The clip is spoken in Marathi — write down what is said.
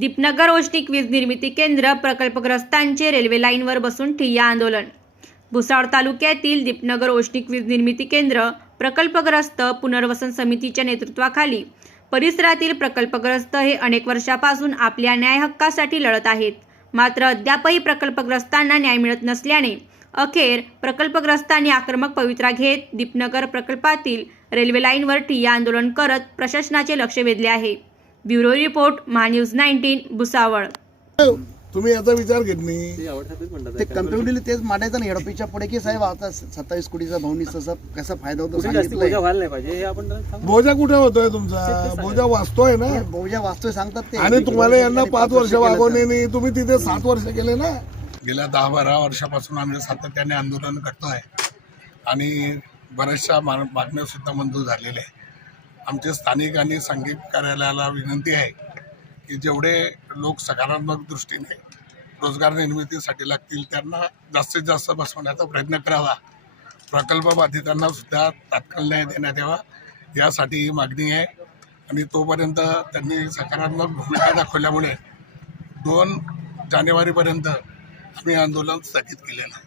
दीपनगर औष्णिक वीज निर्मिती केंद्र प्रकल्पग्रस्तांचे रेल्वे लाईनवर बसून ठिय्या आंदोलन. भुसावळ तालुक्यातील दीपनगर औष्णिक वीज निर्मिती केंद्र प्रकल्पग्रस्त पुनर्वसन समितीच्या नेतृत्वाखाली परिसरातील प्रकल्पग्रस्त हे अनेक वर्षापासून आपल्या न्याय हक्कासाठी लढत आहेत. मात्र अद्यापही प्रकल्पग्रस्तांना न्याय मिळत नसल्याने अखेर प्रकल्पग्रस्तांनी आक्रमक पवित्रा घेत दीपनगर प्रकल्पातील रेल्वे लाईनवर ठिय्या आंदोलन करत प्रशासनाचे लक्ष वेधले आहे. Bureau report Mahanews nineteen Bhusawal. तुम्ही याचा विचार घेत नाही. ते कम्प्युटरली तेच मांडायचं ना हेडऑफिसच्या पुढे की साहेब आता सत्तावीस कोटीचा भावनीस तसा कसा फायदा होतो बोजा. बोजा कुठे होतोय तुमचा? बोजा वाचतोय ना? बहुजा वास्तव सांगतात ते. आणि तुम्हाला यांना पाच वर्ष. वागवणे नाही तुम्ही तिथे सात वर्ष केले ना? गेल्या दहा बारा वर्षापासून आम्ही सातत्याने आंदोलन करतोय. आणि बऱ्याचशा मागण्या सुद्धा मंजूर झालेल्या आहे आमचे स्थानिक आणि सांघिक कार्यालयाला विनंती आहे की जेवढे लोक सकारात्मक दृष्टीने रोजगार निर्मितीसाठी लागतील त्यांना जास्तीत जास्त बसवण्याचा प्रयत्न करावा. प्रकल्प बाधितांना सुद्धा तात्काळ न्याय देण्यात यावा यासाठी ही मागणी आहे. आणि तोपर्यंत त्यांनी सकारात्मक भूमिका दाखवल्यामुळे दोन जानेवारीपर्यंत आम्ही आंदोलन स्थगित केलेलं आहे.